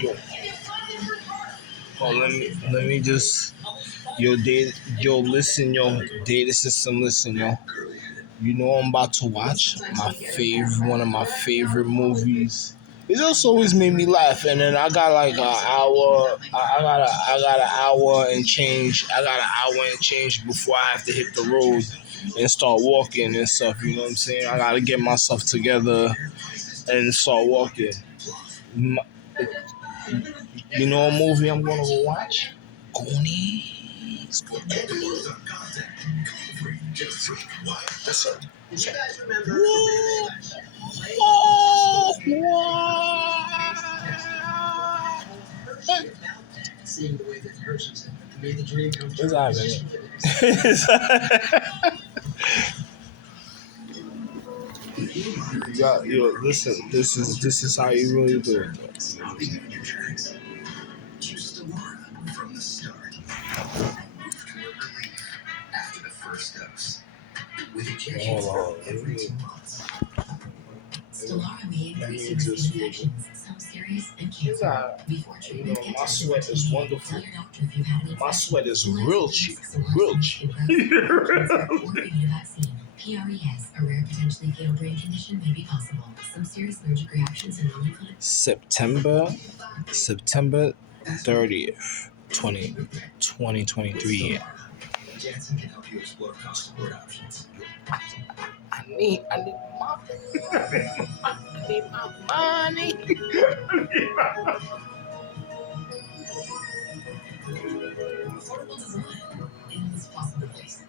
Yo, let me just listen, data system, listen, yo. You know I'm about to watch one of my favorite movies. It just always made me laugh, and then I got like an hour. I got an hour and change. I got an hour and change before I have to hit the road and start walking and stuff. You know what I'm saying? I gotta get myself together and start walking. You know a movie I'm gonna go watch? Goonies. What's up? Oh, seeing the way that Hershey's made the dream come true. Listen. This is how you really do it. Choose to learn from the start. After the first dose. With injections every 2 months. steARz may increase your skin infections, some serious and cancer. Before treatment, my sweat is wonderful. Tell your doctor if you've had any. My sweat is real cheap. Real cheap. PRES, a rare potentially fatal brain condition, may be possible. Some serious allergic reactions and non-inflammatory. September 30th, 2023. Janssen can help you explore cost support options. I need my money. Affordable design, endless possibilities.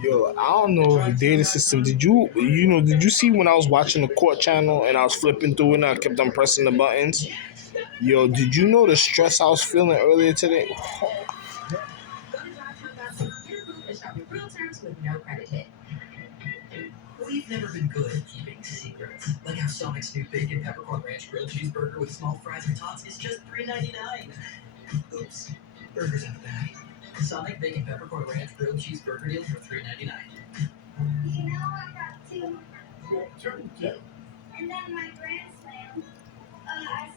Yo, I don't know if the data system. Did you see when I was watching the court channel and I was flipping through it and I kept on pressing the buttons? Yo, did you know the stress I was feeling earlier today? We've never been good at keeping secrets. Like how Sonic's new bacon peppercorn ranch grilled cheeseburger with small fries and tots is just $3.99. Oops, burgers in the bag. Sonic bacon peppercorn ranch grilled cheeseburger deal for $3.99. You know I got two. Yeah. And then my grand slam, I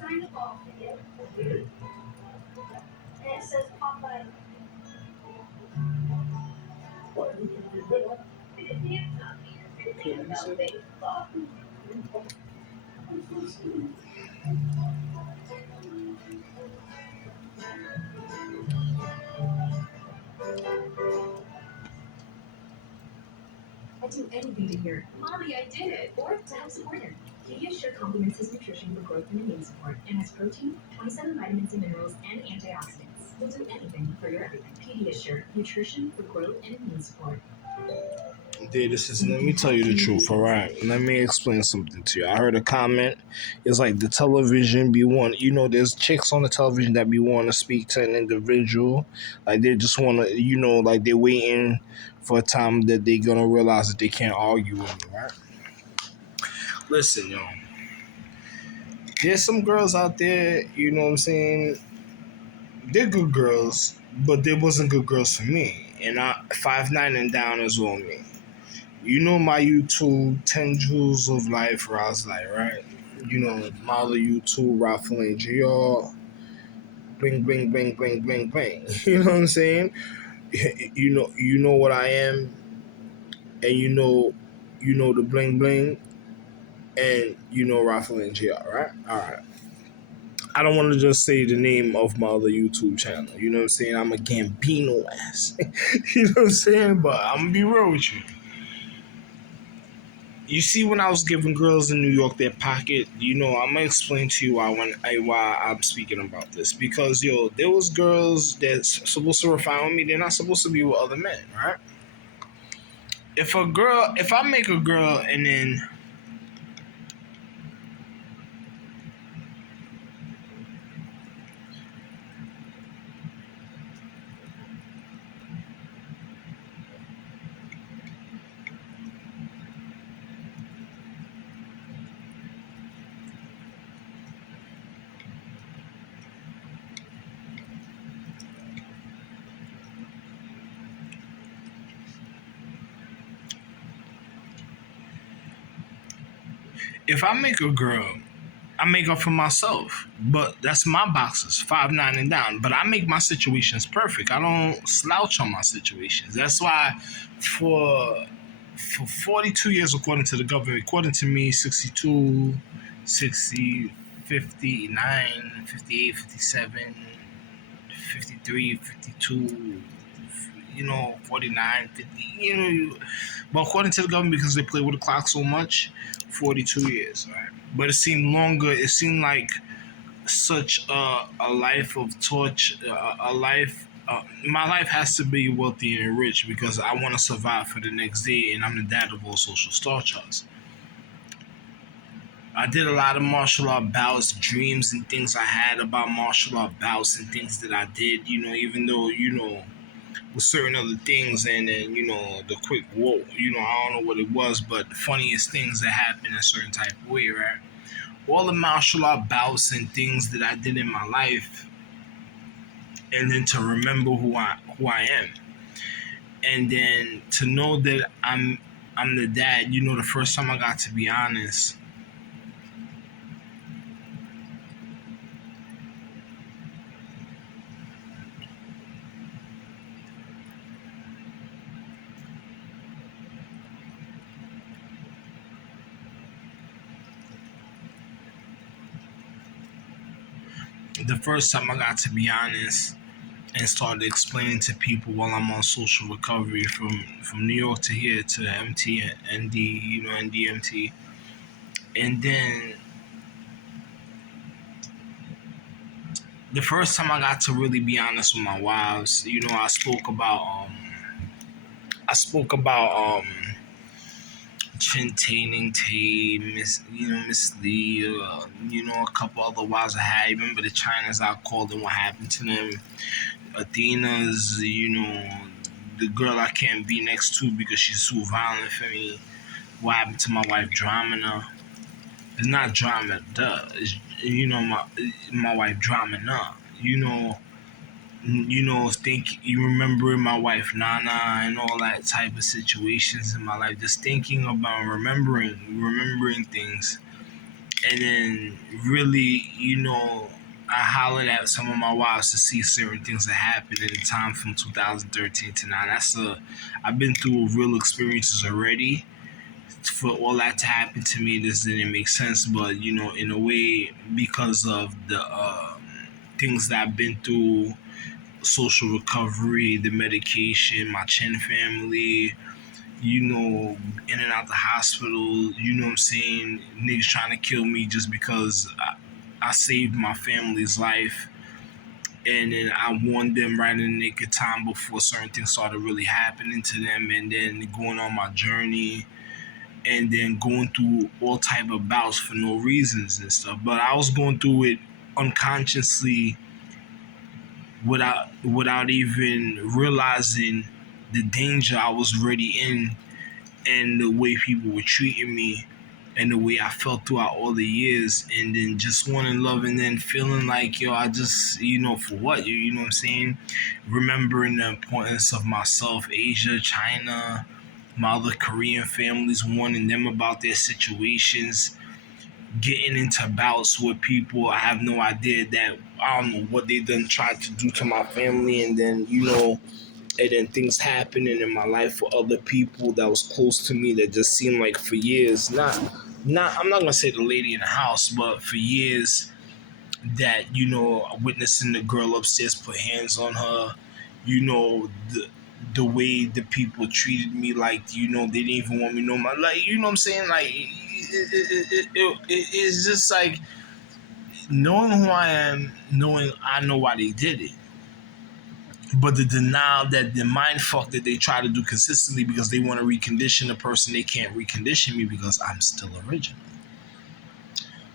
signed a ball for you. Okay. And it says Popeye. What? I'd do anything to hear, Mommy, I did it, or to help support him. PediaSure complements his nutrition for growth and immune support and has protein, 27 vitamins and minerals, and antioxidants. We'll do anything for your everything. PediaSure, nutrition for growth and immune support. Dude, let me tell you the truth, alright? Let me explain something to you. I heard a comment. It's like the television be there's chicks on the television that be wanting to speak to an individual. Like they just want to, like they're waiting for a time that they're going to realize that they can't argue with me, right? Listen, yo. There's some girls out there, you know what I'm saying? They're good girls, but they wasn't good girls for me. And 5'9" and down is on me. You know my YouTube 10 Jewels of Life Roslite, right? You know, Mother YouTube, Raffling GR, bling, bling, bling, bling, bling, bling. You know what I'm saying? You know what I am, and you know the bling, bling, and you know Raffling GR, right? All right. I don't want to just say the name of my other YouTube channel. You know what I'm saying? I'm a Gambino ass. You know what I'm saying? But I'm going to be real with you. You see, when I was giving girls in New York their pocket, I'm going to explain to you why I'm speaking about this. Because, there was girls that's supposed to refine with me. They're not supposed to be with other men, right? If I make a girl and then... If I make a girl, I make up for myself, but that's my boxes, 5'9" and down. But I make my situations perfect. I don't slouch on my situations. That's why for 42 years, according to the government, according to me, 62, 60, 59, 58, 57, 53, 52, 49, 50, but according to the government, because they play with the clock so much, 42 years, right? But it seemed longer. It seemed like such a life of torch, a life. My life has to be wealthy and rich because I want to survive for the next day, and I'm the dad of all social star charts. I did a lot of martial art bouts, dreams and things I had about martial art bouts and things that I did, even though, with certain other things, and then, the quick whoa, I don't know what it was, but the funniest things that happened in a certain type of way, right? All the martial art bouts and things that I did in my life, and then to remember who I am, and then to know that I'm the dad. The first time I got to be honest, and started explaining to people while I'm on social recovery from New York to here to MT, ND, NDMT, and then the first time I got to really be honest with my wives, I spoke about Trentaining Tay, Miss Lee, a couple other wives I had. Remember the Chinas I called and what happened to them. Athena's, the girl I can't be next to because she's too violent for me. What happened to my wife Dramina? It's not drama, it's, my wife Dramina. Remembering my wife Nana and all that type of situations in my life. Just thinking about remembering things, and then really, I hollered at some of my wives to see certain things that happened in the time from 2013 to now. I've been through real experiences already. For all that to happen to me, this didn't make sense, but in a way, because of the things that I've been through, social recovery, the medication, my Chen family, in and out the hospital, what I'm saying? Niggas trying to kill me just because I saved my family's life. And then I warned them right in the nick of time before certain things started really happening to them. And then going on my journey. And then going through all type of bouts for no reasons and stuff. But I was going through it unconsciously without even realizing the danger I was already in, and the way people were treating me, and the way I felt throughout all the years, and then just wanting love, and then feeling like, I just, for what? You know what I'm saying? Remembering the importance of myself, Asia, China, my other Korean families, warning them about their situations, getting into bouts with people I have no idea that I don't know what they done tried to do to my family, and then and then things happening in my life for other people that was close to me that just seemed like for years, not I'm not gonna say the lady in the house, but for years that witnessing the girl upstairs put hands on her, the way the people treated me, like they didn't even want me to know my, like, what I'm saying, like it's just like knowing who I am, knowing I know why they did it, but the denial, that the mind fuck that they try to do consistently because they want to recondition a person, they can't recondition me because I'm still original.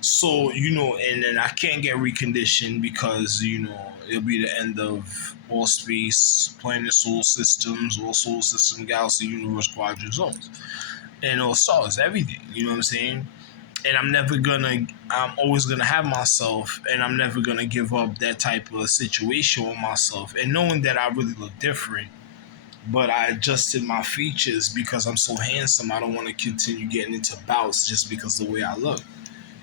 So, and then I can't get reconditioned because, it'll be the end of all space, planet, solar systems, all solar system, galaxy, universe, quadrant, zones, and all stars, everything, what I'm saying? And I'm always gonna have myself, and I'm never gonna give up that type of situation with myself. And knowing that I really look different, but I adjusted my features because I'm so handsome, I don't want to continue getting into bouts just because of the way I look.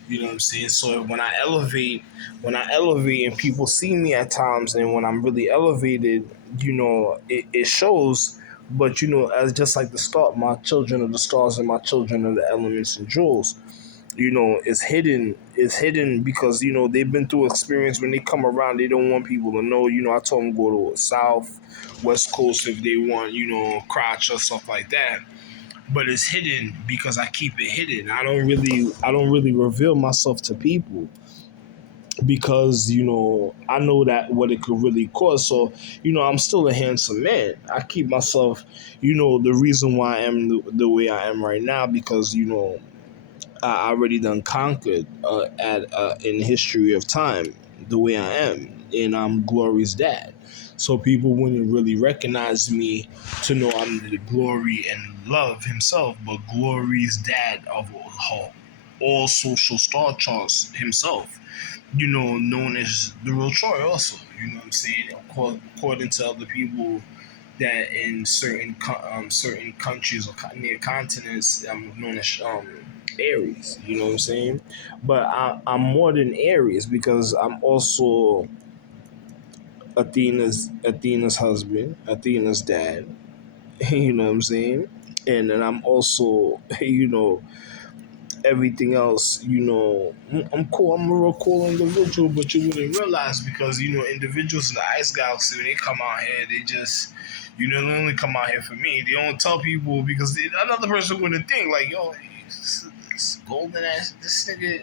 You know what I'm saying? So when I elevate and people see me at times, and when I'm really elevated, it shows. But as just like the star, my children are the stars and my children are the elements and jewels. Is hidden because they've been through experience. When they come around, they don't want people to know. I told them go to South, West Coast if they want, crotch or stuff like that. But it's hidden because I keep it hidden. I don't really reveal myself to people because I know that what it could really cause. So I'm still a handsome man. I keep myself, the reason why I am the way I am right now, because I already done conquered at in history of time the way I am, and I'm Glory's dad. So people wouldn't really recognize me to know I'm the Glory and Love himself, but Glory's dad of all social star charts himself. Known as the real Troy. Also, you know what I'm saying. According to other people that in certain countries or near continents, I'm known as Aries. You know what I'm saying? But I'm more than Aries because I'm also Athena's husband, Athena's dad. You know what I'm saying? And then I'm also everything else. I'm cool. I'm a real cool individual, but you wouldn't realize because individuals in the ice galaxy, when they come out here, they just they only come out here for me. They don't tell people because another person wouldn't think like, yo, this golden ass, this nigga.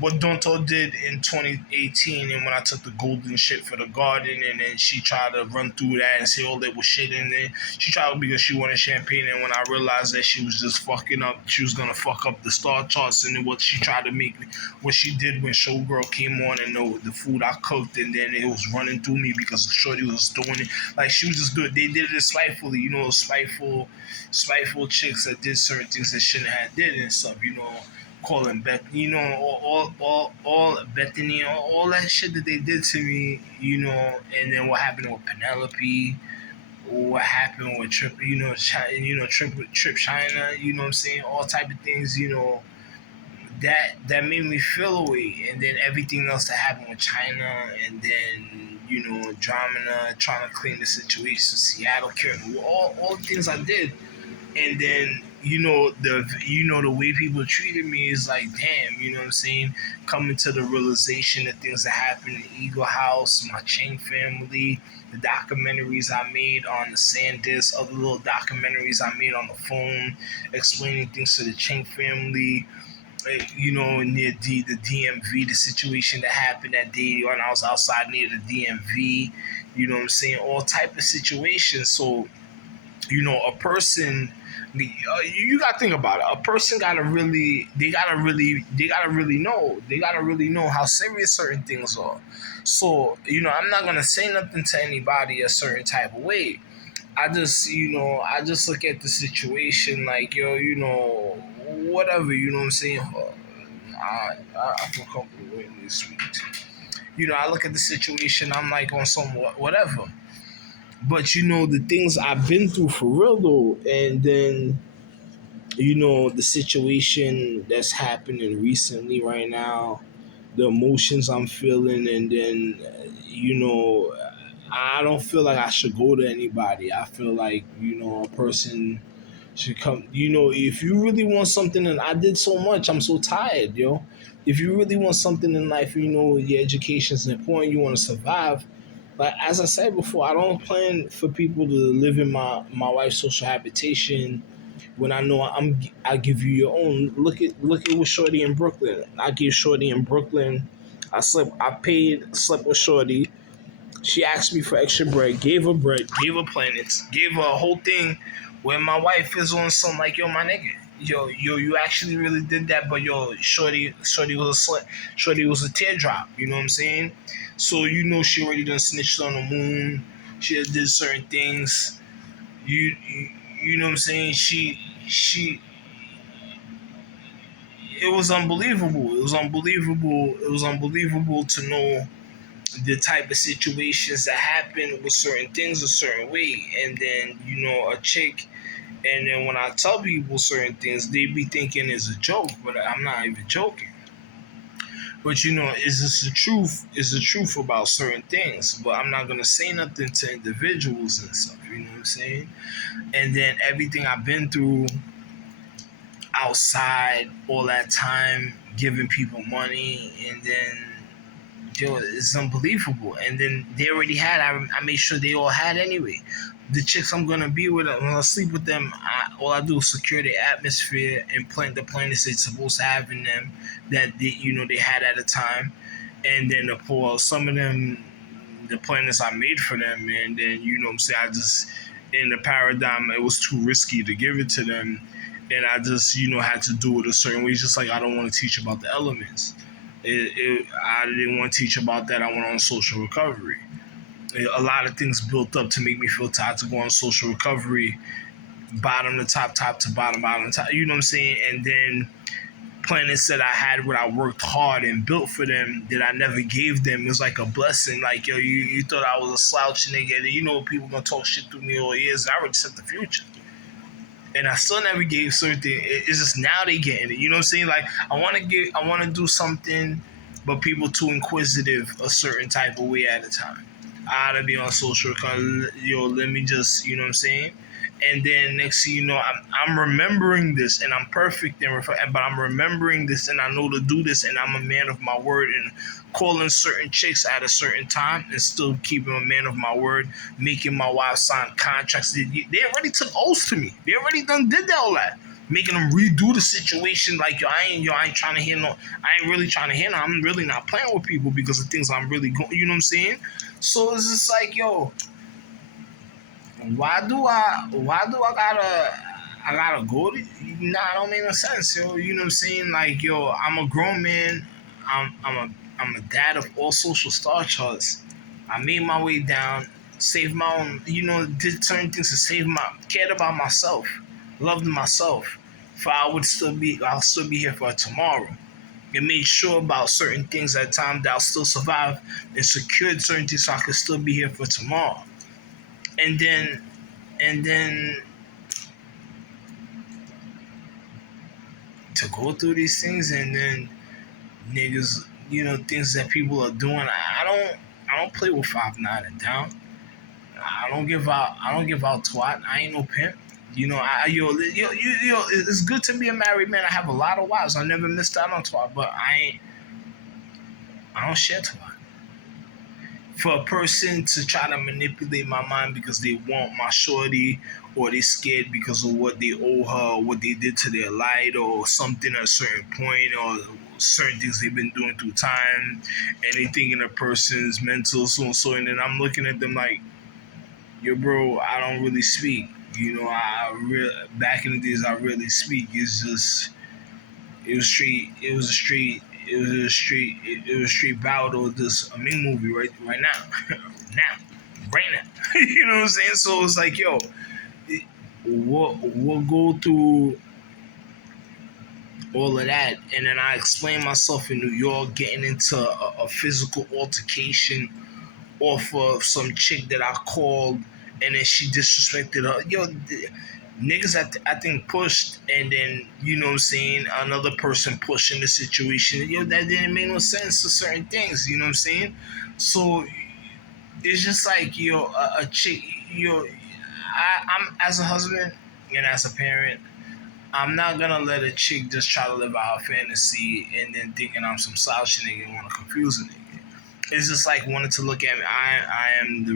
What Donto did in 2018, and when I took the golden shit for the garden, and then she tried to run through that and say all that was shit, and then she tried because she wanted champagne, and when I realized that she was just fucking up, she was gonna fuck up the star charts, and then what she tried to make, what she did when Showgirl came on, and the food I cooked, and then it was running through me because Shorty was doing it, like she was just good. They did it spitefully, spiteful chicks that did certain things that shouldn't have did and stuff, calling Beth, all Bethany, all that shit that they did to me, and then what happened with Penelope, what happened with Trip, Trip China, you know what I'm saying, all type of things, that made me feel away, and then everything else that happened with China, and then Dramina trying to clean the situation, Seattle, Karen, all the things I did. And then the way people treated me is like, damn, you know what I'm saying, coming to the realization that things that happened in Eagle House, my Chang family, the documentaries I made on the SanDisk, other little documentaries I made on the phone explaining things to the Chang family, near the DMV, the situation that happened that day when I was outside near the DMV, you know what I'm saying, all type of situations. So a person, you gotta think about it. A person they gotta really know how serious certain things are. So I'm not gonna say nothing to anybody a certain type of way. I just look at the situation like, yo, whatever, you know what I'm saying. I feel comfortable waiting this week. I look at the situation. I'm like on some whatever. But the things I've been through for real though, and then the situation that's happening recently right now, the emotions I'm feeling, and then I don't feel like I should go to anybody. I feel like a person should come. If you really want something, and I did so much, I'm so tired, yo. If you really want something in life, your education's important, you want to survive. But as I said before, I don't plan for people to live in my wife's social habitation when I know I give you your own. Look at with Shorty in Brooklyn. I give Shorty in Brooklyn. Slept with Shorty. She asked me for extra bread, gave her planets, gave her a whole thing. When my wife is on some like, yo, my nigga, you actually really did that, but yo, Shorty was a teardrop. You know what I'm saying? So she already done snitched on the moon. She did certain things. You know what I'm saying? She it was unbelievable. It was unbelievable. It was unbelievable to know the type of situations that happen with certain things a certain way, and then a chick And then when I tell people certain things, they be thinking it's a joke, but I'm not even joking. But it's just the truth. It's the truth about certain things. But I'm not gonna say nothing to individuals and stuff. You know what I'm saying? And then everything I've been through outside, all that time giving people money, and then it's unbelievable. And then they already had. I made sure they all had anyway. The chicks I'm gonna be with, when I sleep with them, all I do is secure the atmosphere and plant the planets they're supposed to have in them that they had at a time. And then pour some of them the planets I made for them, and then what I'm saying, I just in the paradigm it was too risky to give it to them, and I just had to do it a certain way. Just like I don't want to teach about the elements. I didn't want to teach about that. I went on social recovery. A lot of things built up to make me feel tired to go on social recovery, bottom to top, top to bottom, bottom to top. You know what I'm saying? And then planets that I had where I worked hard and built for them that I never gave them. It was like a blessing. Like, yo, you thought I was a slouch nigga. People gonna talk shit through me all years. I already set the future. And I still never gave certain things. It's just now they getting it. You know what I'm saying? Like, I want to do something, but people too inquisitive a certain type of way at a time. I ought to be on social, cause let me just, you know what I'm saying? And then next thing you know, I'm remembering this, and I'm perfect, but I'm remembering this, and I know to do this, and I'm a man of my word, and calling certain chicks at a certain time, and still keeping a man of my word, making my wife sign contracts. They already took oaths to me. They already did all that. Making them redo the situation, like I ain't trying to hear no, I ain't really trying to hear no. I'm really not playing with people because of things I'm really going. You know what I'm saying? So it's just like, yo, why do I gotta go to? Nah, it don't make no sense, yo. You know what I'm saying? Like, yo, I'm a grown man. I'm a dad of all social star charts. I made my way down, saved my own. Did certain things to cared about myself, loved myself. I'll still be here for tomorrow. And made sure about certain things at time that I'll still survive, and secured certain things so I could still be here for tomorrow. And then to go through these things, and then niggas, things that people are doing. I don't play with 5'9" and down. I don't give out twat. I ain't no pimp. It's good to be a married man. I have a lot of wives. I never missed out on twat, but I don't share twat. For a person to try to manipulate my mind because they want my shorty, or they scared because of what they owe her, or what they did to their light, or something at a certain point, or certain things they've been doing through time, and they thinking a person's mental, so and so, and then I'm looking at them like, yo, bro, I don't really speak. Back in the days, I really speak. It's just, it was a straight battle of this Ming movie right now. right now. You know what I'm saying? So it's like, yo, we'll go through all of that, and then I explain myself in New York, getting into a physical altercation off of some chick that I called, and then she disrespected her. Yo, niggas I think pushed, and then, you know what I'm saying, another person pushing the situation. Yo, that didn't make no sense to certain things, you know what I'm saying? So it's just like, yo, a chick, yo, I'm as a husband and as a parent, I'm not gonna let a chick just try to live out her fantasy and then thinking I'm some slouch nigga and want to confuse a nigga. It's just like wanting to look at me. I'm the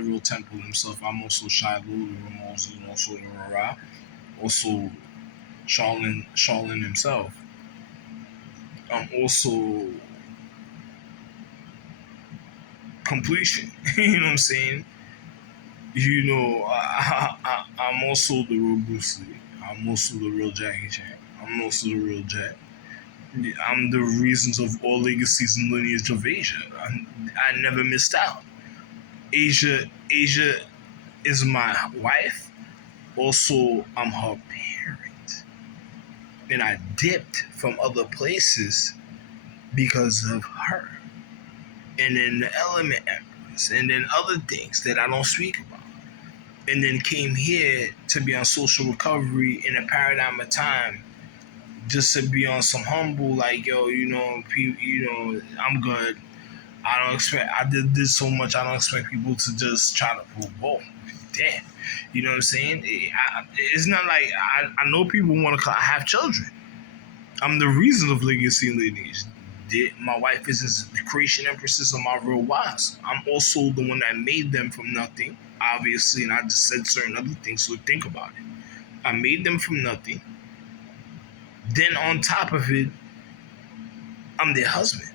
real Temple himself. I'm also Shiloh, the ReMeMbeR, and also the Ra, also Shaolin himself. I'm also completion. You know what I'm saying? I'm also the real Bruce Lee. I'm also the real Jackie Chan. I'm also the real Jack. I'm the reasons of all legacies and lineage of Asia. I never missed out. Asia is my wife. Also, I'm her parent. And I dipped from other places because of her. And then the element empress. And then other things that I don't speak about. and then came here to be on social recovery in a paradigm of time, just to be on some humble, like, yo, I'm good. I don't expect. I did this so much. I don't expect people to just try to. Whoa, damn. You know what I'm saying? It's not like I know people want to have children. I'm the reason of legacy and lineage. My wife is the creation empresses of my real wives. I'm also the one that made them from nothing, obviously, and I just said certain other things, so think about it. I made them from nothing. Then on top of it, I'm their husband.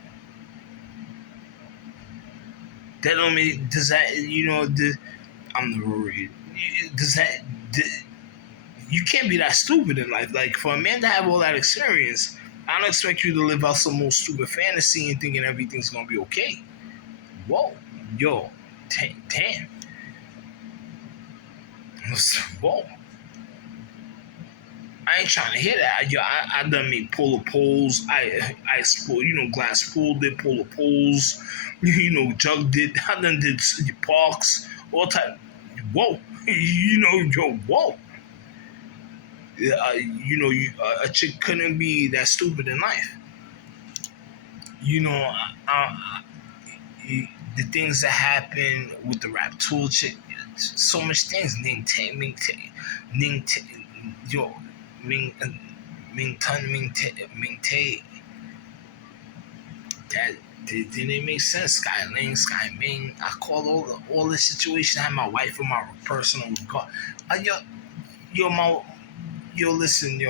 That don't mean, does that, I'm the Rory. Does that, you can't be that stupid in life. Like, for a man to have all that experience, I don't expect you to live out some more stupid fantasy and thinking everything's gonna be okay. Whoa, yo, damn. Whoa. I ain't trying to hear that. Yo, I done made polar poles. I glass pool did polar poles. Jug did. I done did parks. All type. Whoa. Whoa. A chick couldn't be that stupid in life. The things that happen with the rap tool chick, so much things. Ming Tay. That didn't make sense. Sky Ming. I called all the situation. I had my wife in my personal regard. Listen,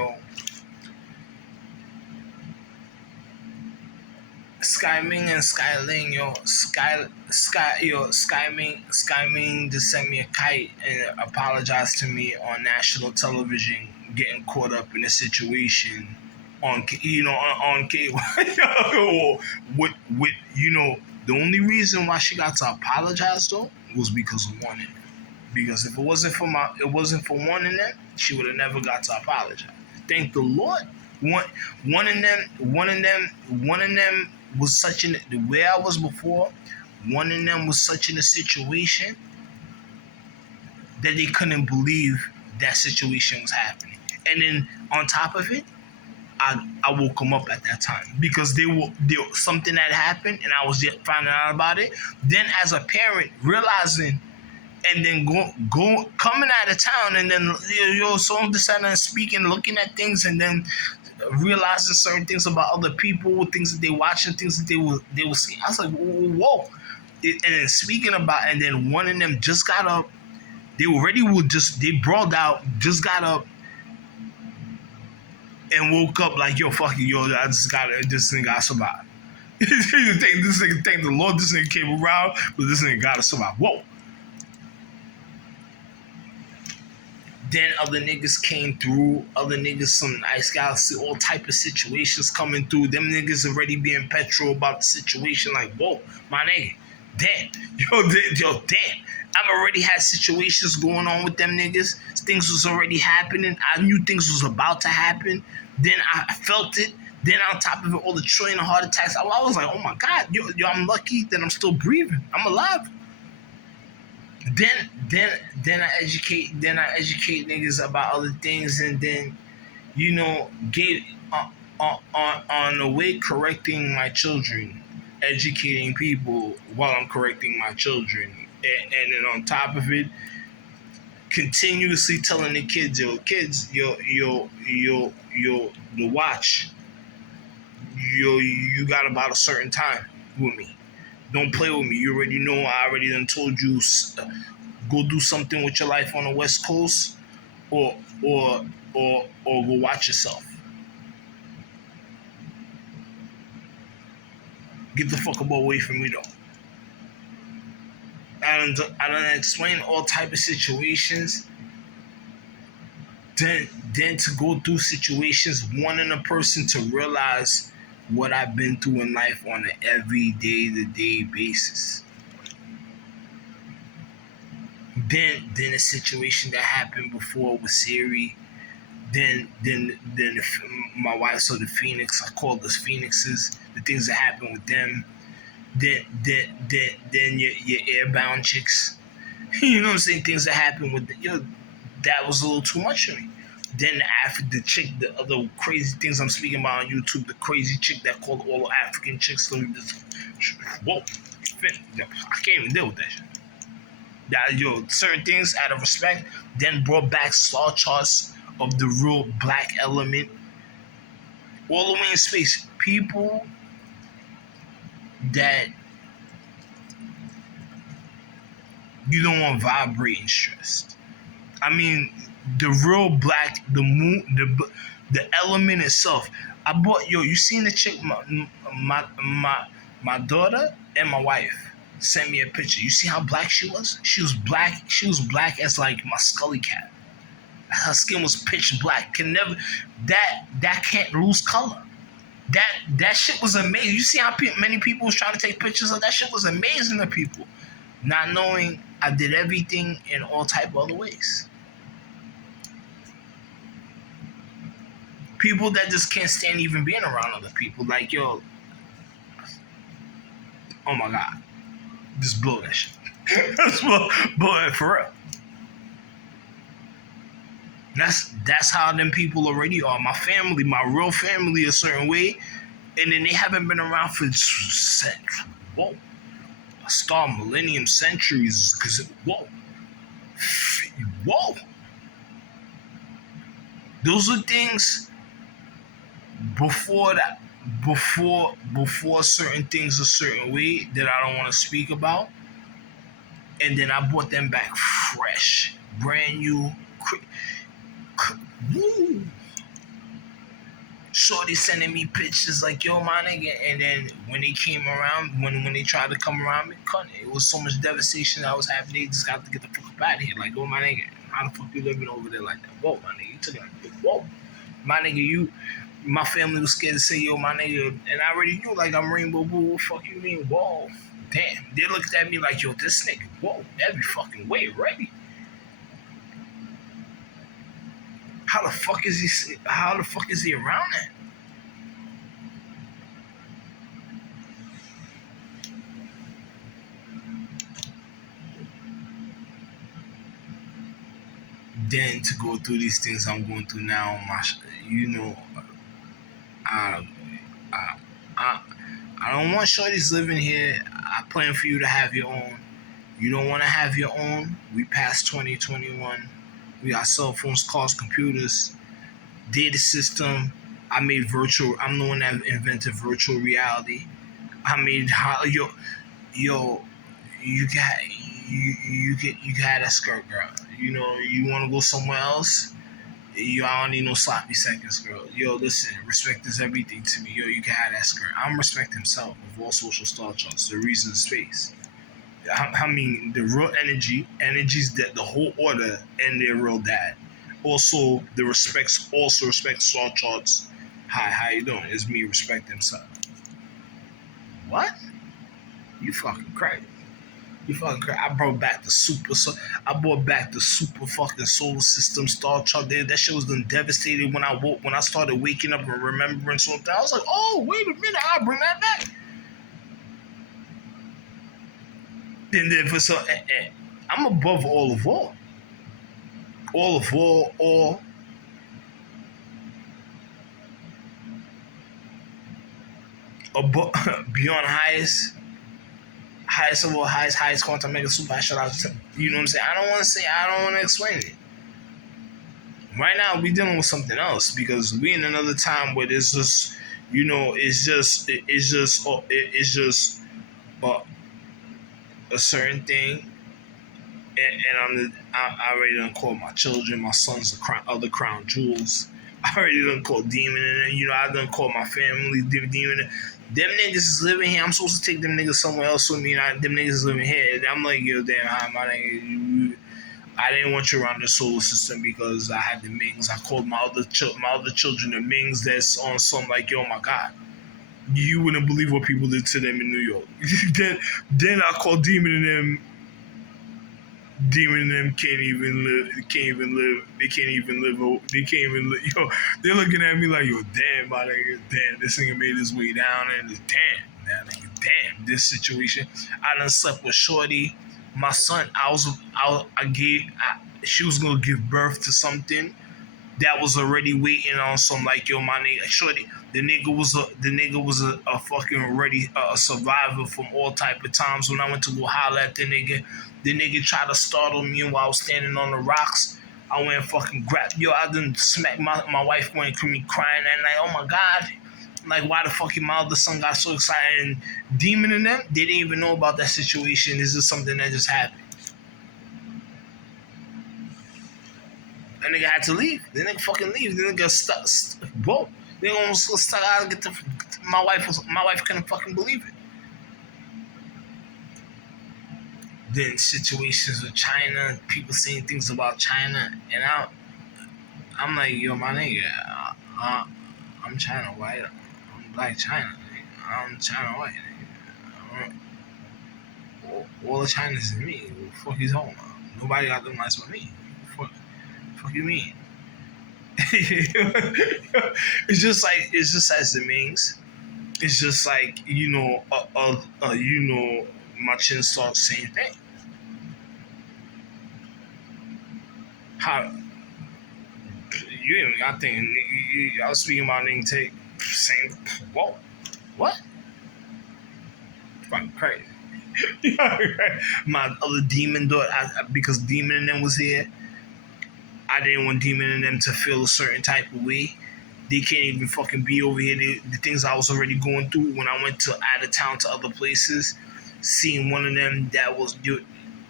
Sky Ming and Sky Ling, Sky Ming just sent me a kite and apologized to me on national television, getting caught up in a situation on cable. with the only reason why she got to apologize though was because of one of them. Because if it wasn't for one of them, she would have never got to apologize. Thank the Lord. One of them was such in the way I was before. One of them was such in a situation that they couldn't believe that situation was happening. And then on top of it, I woke them up at that time because they were something that happened and I was just finding out about it. Then as a parent, realizing and then go coming out of town and then someone decided to speak and looking at things and then realizing certain things about other people, things that they watch and things that they will see. I was like, whoa. And then speaking about, and then one of them just got up. They brawled out, just got up and woke up like, yo, fuck you, this thing got survive. You think this nigga, thank the Lord, this nigga came around, but this nigga gotta survive. Whoa. Then other niggas came through, some nice guys, all type of situations coming through. Them niggas already being petrol about the situation, like, whoa, my nigga, damn. Damn. I've already had situations going on with them niggas. Things was already happening. I knew things was about to happen. Then I felt it. Then on top of it, all the trillion heart attacks, I was like, oh my God, yo, I'm lucky that I'm still breathing. I'm alive. Then I educate niggas about other things, and then gave on the way correcting my children, educating people while I'm correcting my children, and then on top of it, continuously telling the kids, the watch, you got about a certain time with me. Don't play with me. You already know. I already done told you. Go do something with your life on the West Coast, or go watch yourself. Get the fuck away from me, though. I done explain all type of situations. Then to go through situations, wanting a person to realize what I've been through in life on an every day-to-day basis. Then a situation that happened before with Siri. Then my wife saw the Phoenix. I called those Phoenixes. The things that happened with them. Then your airbound chicks. You know what I'm saying? Things that happened with that was a little too much for me. Then the chick, the other crazy things I'm speaking about on YouTube, the crazy chick that called all African chicks. Whoa, I can't even deal with that shit. That certain things out of respect. Then brought back star charts of the real black element, all the way in space. People that you don't want vibrating stressed. I mean, the real black, the moon, the element itself. I bought you seen the chick, my daughter and my wife sent me a picture. You see how black she was? She was black. She was black as like my Scully cat. Her skin was pitch black. Can never that can't lose color. That shit was amazing. You see how many people was trying to take pictures of that shit was amazing to people, not knowing I did everything in all type of other ways. People that just can't stand even being around other people. Like, oh my God. Just blow that shit. Just blow it for real. That's how them people already are. My family, my real family, a certain way, and then they haven't been around for whoa, a star millennium centuries. Cause whoa, those are things before that. Before certain things a certain way that I don't want to speak about, and then I brought them back fresh, brand new. Woo. Shorty sending me pictures like, yo, my nigga, and then when they came around, when they tried to come around me, it was so much devastation that was happening. They just got to get the fuck up out of here. Like, oh, my nigga, how the fuck you living over there like that? Whoa, my nigga, you took it like, whoa, my nigga, my family was scared to say, yo, my nigga, and I already knew, like, I'm ReMeMbeR, boo, what the fuck you mean? Whoa, damn. They looked at me like, yo, this nigga, whoa, every fucking way, ready. How the fuck is he around that? Then to go through these things I'm going through now, I don't want shorties living here. I plan for you to have your own. You don't want to have your own. We passed 2021. We got cell phones, cars, computers, data system. I'm the one that invented virtual reality. You got that skirt, girl. You want to go somewhere else? I don't need no sloppy seconds, girl. Yo, listen, respect is everything to me. Yo, you can have that skirt. I'm respect himself of all social star charts. The reason space. I mean, the real energies that the whole order and their real dad. Also, respect star charts. Hi, how you doing? It's me, respect himself. What? You fucking crazy. I brought back the super fucking solar system star chart. That shit was done devastated when I started waking up and remembering something. I was like, oh, wait a minute, I'll bring that back. And then I'm above all of all. Above, beyond highest of all highest quantum mega super high. You know what I'm saying? I don't want to explain it. Right now, we dealing with something else because we in another time where it's just, a certain thing, and I already done call my children, my sons, the crown jewels. I already done call demon, and I done call my family demon. Them niggas is living here. I'm supposed to take them niggas somewhere else with me. Them niggas is living here. I'm like, yo, damn, my nigga, I didn't want you around the solar system because I had the Mings. I called my other children the Mings. That's on some like, yo, my God. You wouldn't believe what people did to them in New York. then I called Demon and them. Demon and them can't even live. They can't even live. Yo, they're looking at me like, yo, damn, my nigga, damn, this nigga made his way down, and damn, this situation. I done slept with Shorty My son, she was gonna give birth to something that was already waiting on some like, yo, my nigga, shorty. The nigga was a fucking already a survivor from all type of times. When I went to go holler at the nigga tried to startle me while I was standing on the rocks. I went and fucking grabbed, yo, I didn't smack my wife went to me crying that night. Oh my god. Like, why the fuck my other son got so excited? And Demon and them, they didn't even know about that situation. This is something that just happened. That nigga had to leave. The nigga fucking leave. The nigga stuck. Whoa. They almost stuck out to get the. My wife couldn't fucking believe it. Then situations with China, people saying things about China, and I'm like, yo, my nigga, I'm China white. I'm black China. I'm China white. All the Chinas is me. What the fuck is home? Nobody got them lights but me. Fuck you mean? It's just as it means. It's just like, my chin starts same thing. How I think I was speaking about nigga take same. Whoa, what? Fucking crazy. My other demon daughter, because Demon and them was here. I didn't want Demon and them to feel a certain type of way. They can't even fucking be over here. The things I was already going through when I went to out of town to other places, seeing one of them that was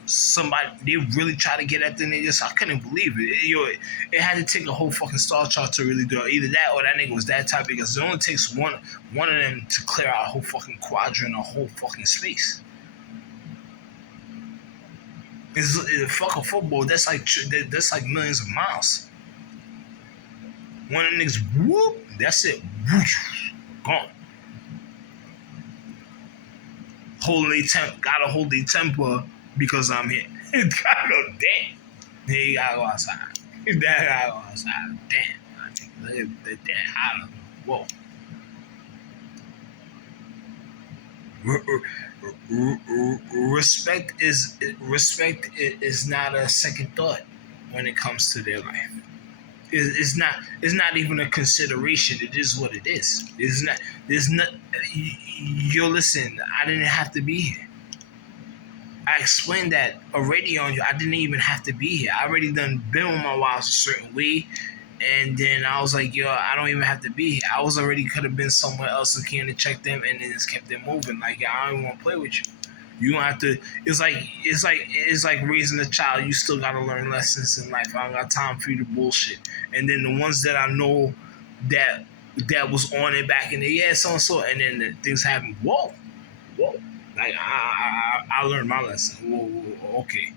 somebody, they really tried to get at the niggas. I couldn't believe it. It had to take a whole fucking star chart to really do it. Either that or that nigga was that type, because it only takes one of them to clear out a whole fucking quadrant, a whole fucking space. It's fucking football. That's like millions of miles. One of them niggas, whoop, that's it. Whoosh, gone. Gotta hold their temper because I'm here. Gotta go, damn. He gotta go outside. Damn. Look at that holler. Whoa. Respect is not a second thought when it comes to their life. It's not even a consideration. It is what it is. Yo, listen, I didn't have to be here. I explained that already on you. I didn't even have to be here. I already done been with my wives a certain way. And then I was like, yo, I don't even have to be here. I was already could have been somewhere else and came to check them and then just kept them moving. Like, I don't even want to play with you. You don't have to. It's like raising a child. You still gotta learn lessons in life. I don't got time for you to bullshit. And then the ones that I know that was on it back in the so and so, and then the things happen. Whoa. Like I learned my lesson. Whoa, okay.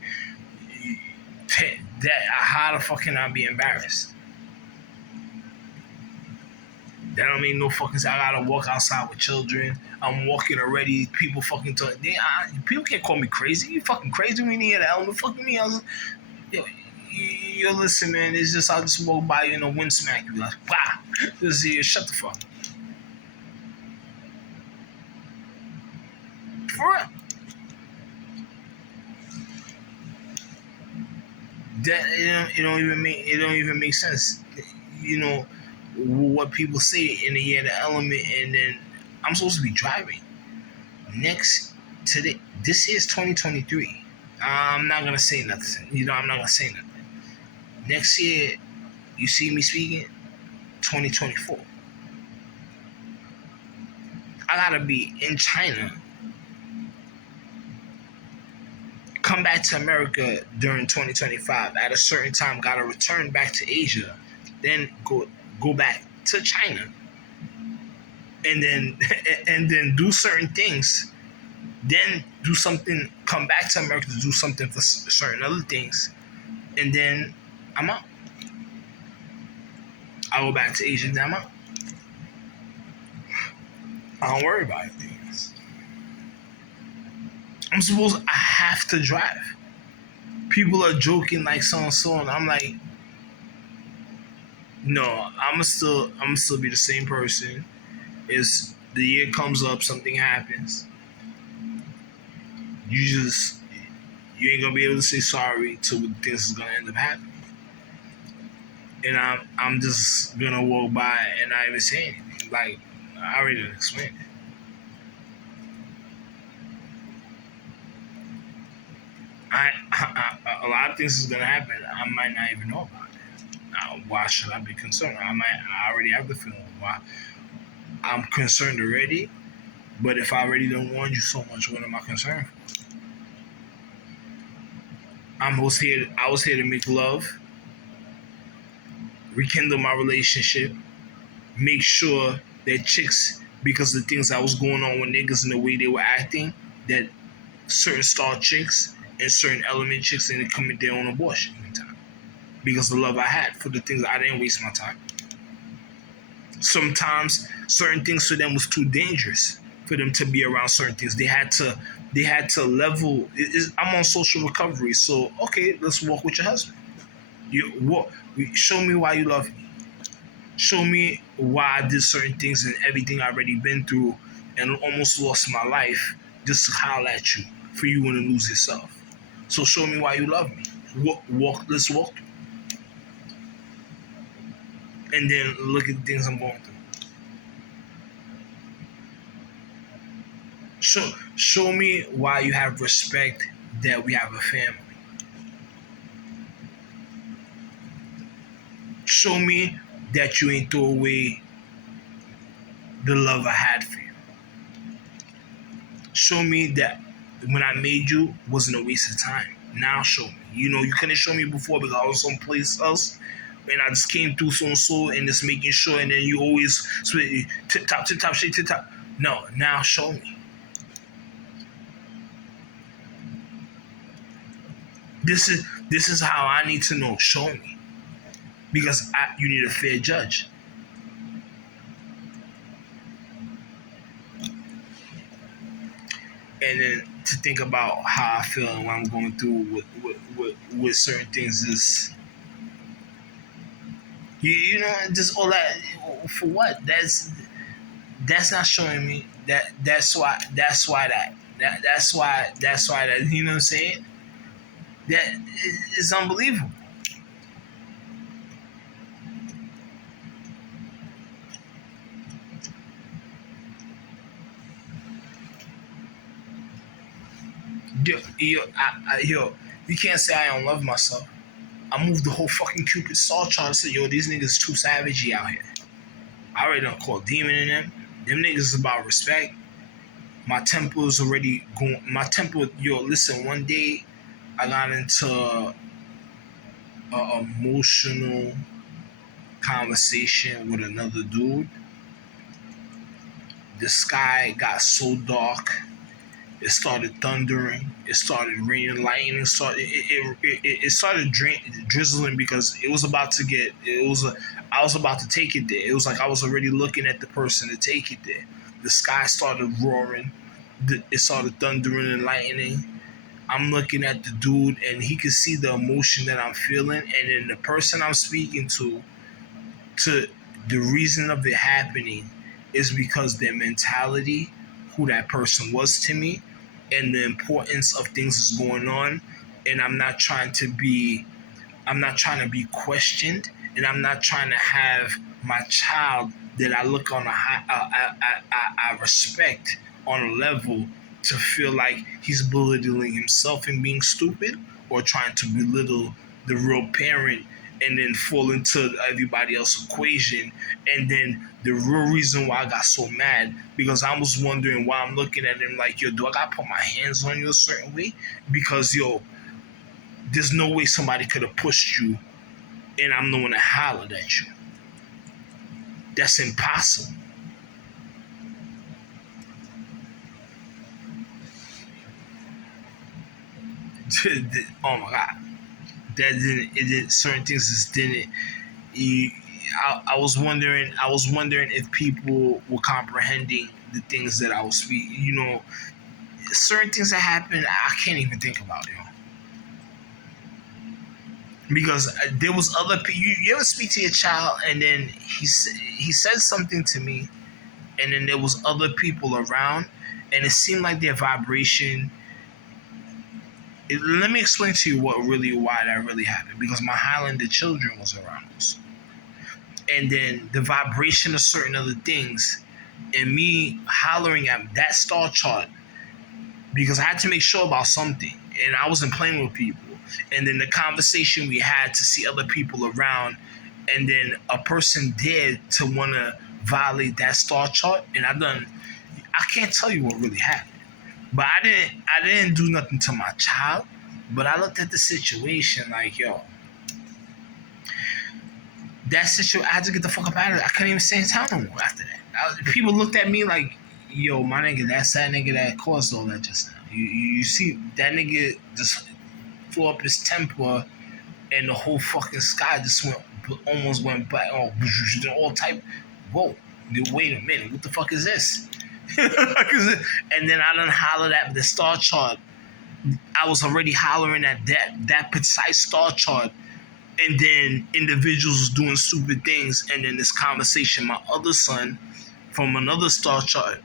How the fuck can I be embarrassed? That don't mean no fucking. I gotta walk outside with children. I'm walking already. People fucking talk. People can't call me crazy. You fucking crazy when you hear the element. Fucking me. Yo, listen, man. It's just I just walk by you and a wind smack you like, wow. Just here, shut the fuck. For real. That it don't even make sense. What people say in the year the element, and then I'm supposed to be driving this is 2023. I'm not gonna say nothing. I'm not gonna say nothing. Next year, you see me speaking, 2024. I gotta be in China, come back to America during 2025 at a certain time, gotta return back to Asia, then go back to China, and then do certain things, then do something, come back to America to do something for certain other things, and then I'm out. I go back to Asia, then I'm out. I don't worry about anything else. I have to drive. People are joking like so and so, and I'm like, no, I'm still be the same person. Is the year comes up, something happens. You You ain't gonna be able to say sorry to what things is gonna end up happening. And I'm just gonna walk by and not even say anything. Like I already explained it. A lot of things is gonna happen. I might not even know about it. Why should I be concerned? I already have the feeling. Why I'm concerned already. But if I already don't want you so much, what am I concerned for? I was here to make love, rekindle my relationship, make sure that chicks, because of the things that was going on with niggas and the way they were acting, that certain star chicks and certain element chicks didn't commit their own abortion anytime. Because the love I had for the things, I didn't waste my time. Sometimes certain things for them was too dangerous for them to be around certain things. They had to level. I'm on social recovery, so okay, let's walk with your husband. Show me why you love me. Show me why I did certain things and everything I already been through and almost lost my life just to holler at you for you want to lose yourself. So show me why you love me. Let's walk through. And then look at the things I'm going through. Show me why you have respect that we have a family. Show me that you ain't throw away the love I had for you. Show me that when I made you wasn't a waste of time. Now show me. You couldn't show me before because I was someplace else. And I just came through so and just making sure, and then you always tip top, shake tip top. No, now show me. This is how I need to know. Show me. Because you need a fair judge. And then to think about how I feel when I'm going through with certain things is, just all that for what? That's not showing me that's why that you know what I'm saying? That is unbelievable. Yo, you can't say I don't love myself. I moved the whole fucking Cupid star chart and said, yo, these niggas too savagey out here. I already done called demon in them. Them niggas is about respect. My tempo is already going. My tempo, listen, one day I got into an emotional conversation with another dude. The sky got so dark. It started thundering. It started raining, lightning. It started drizzling because it was about to get. I was about to take it there. It was like I was already looking at the person to take it there. The sky started roaring. It started thundering and lightning. I'm looking at the dude, and he could see the emotion that I'm feeling. And then the person I'm speaking to the reason of it happening is because their mentality, who that person was to me, and the importance of things is going on. And I'm not trying to be questioned, and I'm not trying to have my child that I look on I respect on a level to feel like he's belittling himself and being stupid, or trying to belittle the real parent and then fall into everybody else's equation. And then the real reason why I got so mad, because I was wondering why I'm looking at him like, yo, do I gotta put my hands on you a certain way? Because, there's no way somebody could have pushed you and I'm the one that hollered at you. That's impossible. Oh my God. Certain things just didn't. I was wondering if people were comprehending the things that I was speaking. Certain things that happen, I can't even think about, because there was other people. You ever speak to your child and then he says something to me, and then there was other people around, and it seemed like their vibration let me explain to you why that really happened. Because my Highlander children was around us, and then the vibration of certain other things, and me hollering at that star chart because I had to make sure about something, and I wasn't playing with people. And then the conversation we had to see other people around, and then a person dared to want to violate that star chart, and I can't tell you what really happened. But I didn't do nothing to my child. But I looked at the situation like, yo, that situation, I had to get the fuck up out of it. I couldn't even stay in town no more after that. People looked at me like, yo, my nigga, that's that nigga that caused all that just now. You see, that nigga just flew up his temper, and the whole fucking sky just almost went back. Oh, all type. Whoa, wait a minute, what the fuck is this? And then I done hollered at the star chart. I was already hollering at that precise star chart, and then individuals was doing stupid things, and then this conversation, my other son from another star chart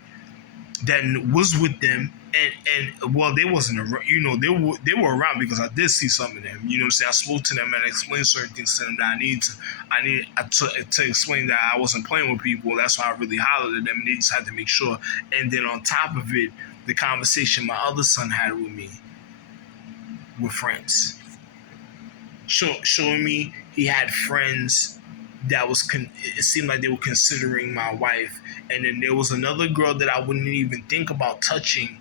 that was with them, and well, they wasn't around, they were around because I did see some of them, you know what I'm saying. I spoke to them and explained certain things to them that I need to explain that I wasn't playing with people. That's why I really hollered at them, and they just had to make sure. And then on top of it, the conversation my other son had with me with friends, showing me he had friends that it seemed like they were considering my wife, and then there was another girl that I wouldn't even think about touching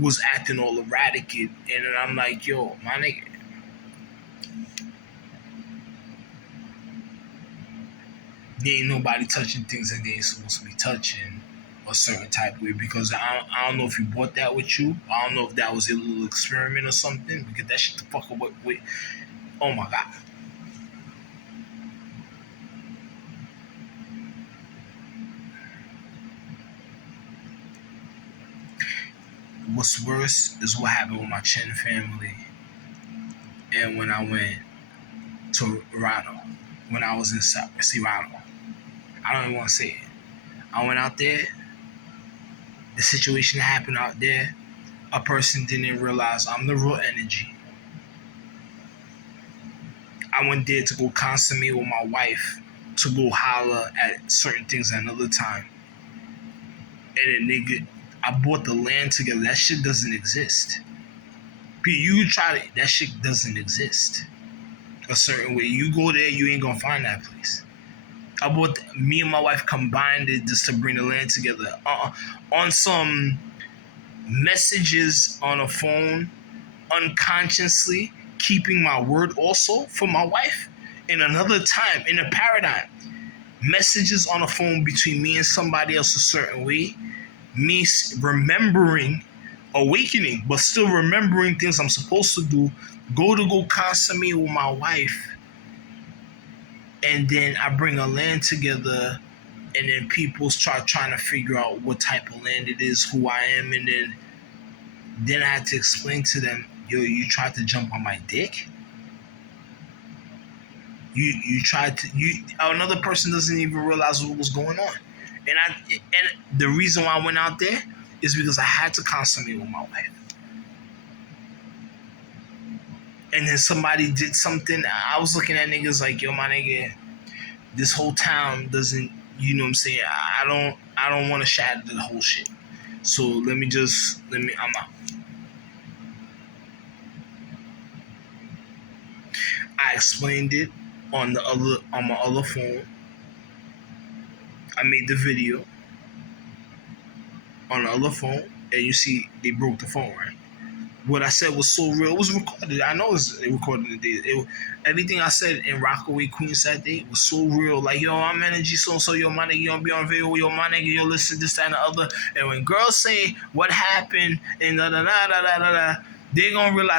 was acting all erratic, and then I'm like, yo, my nigga, there ain't nobody touching things that they ain't supposed to be touching a certain type of way, because I don't know if you brought that with you. I don't know if that was a little experiment or something, because that shit the fuck away with. Oh my God. What's worse is what happened with my Chen family, and when I went to Rado, when I was in Rado. I don't even want to say it. I went out there. The situation that happened out there, a person didn't realize I'm the real energy. I went there to go consummate with my wife, to go holler at certain things at another time. And then nigga, I bought the land together. That shit doesn't exist. You try it, that shit doesn't exist. A certain way. You go there, you ain't gonna find that place. Me and my wife combined it just to bring the land together. On some messages on a phone, unconsciously keeping my word also for my wife. In another time, in a paradigm, messages on a phone between me and somebody else a certain way, me remembering, awakening, but still remembering things I'm supposed to do, go consummate with my wife, and then I bring a land together, and then people start trying to figure out what type of land it is, who I am, and then I had to explain to them, yo, you tried to jump on my dick? You tried to, another person doesn't even realize what was going on. And the reason why I went out there is because I had to consummate with my wife. And then somebody did something. I was looking at niggas like, yo, my nigga, this whole town doesn't, you know what I'm saying? I don't want to shatter the whole shit. So I'm out. I explained it on my other phone. I made the video on the other phone, and you see they broke the phone, right? What I said was so real. It was recorded. I know it was recorded today. Everything I said in Rockaway, Queens that day was so real. Like, yo, I'm energy so, yo, my nigga, you don't be on video, yo, my nigga, yo, listen, this, that, and the other. And when girls say what happened and da-da-da-da-da-da-da, they gonna realize